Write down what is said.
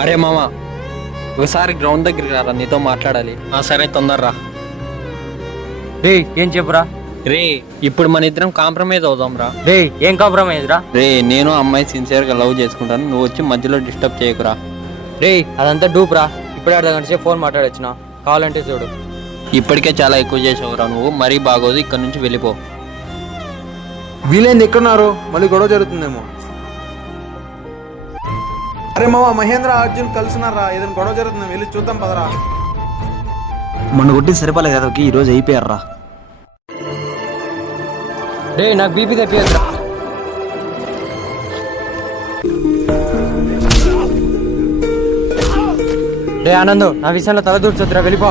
అరే మామ, ఒకసారి గ్రౌండ్ దగ్గరికి రారా, నీతో మాట్లాడాలి. సరే తొందరరా. రే ఏం చెప్పురా? రే ఇప్పుడు మన ఇద్దరం కాంప్రమైజ్ అవుదాం రా. రే ఏం కాంప్రమైజ్ రా? రే నేను అమ్మాయి సిన్సియర్గా లవ్ చేసుకుంటాను, నువ్వు వచ్చి మధ్యలో డిస్టర్బ్ చేయకురా. రే అదంతా డూప్ రా. ఇప్పుడే అర్ధ గంట సేపు ఫోన్ మాట్లాడొచ్చిన, కావాలంటే చూడు. ఇప్పటికే చాలా ఎక్కువ చేసావురా నువ్వు, మరీ బాగోదు, ఇక్కడ నుంచి వెళ్ళిపో. వీలైంది ఎక్కడున్నారు? మళ్ళీ గొడవ జరుగుతుందేమో. అరే మామ, మహేంద్ర అర్జున్ కలుసున్నారా? ఏదైనా గొడవ జరుగుతుంది, వెళ్ళి చూద్దాం పదరా. మొన్న కొట్టిన సరిపోలేదు కదా, ఈ రోజు అయిపోయారా. రే నాకు బీపీ తెప్పియద్దురా. రే ఆనంద్, నా విషయంలో తల దూర్చొద్దురా, వెళ్ళిపో.